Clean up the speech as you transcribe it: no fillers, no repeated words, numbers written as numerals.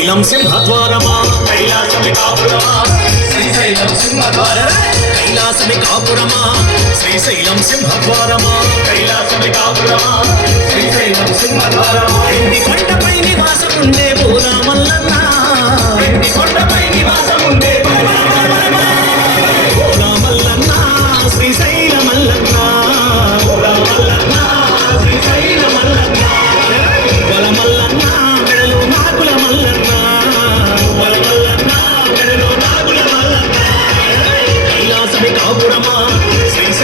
శ్రీశైలం సింహద్వారమా కైలాసమి కాపురమా శ్రీశైలం సింహద్వారమా కైలాసమి కాపురమా శ్రీశైలం సింహద్వారమా కైలాసమి కాపురమా శ్రీశైలం సింహద్వారమా ఎండి కొండపై నివాసముండే పూల మల్లన్న కొండపై నివాసముండే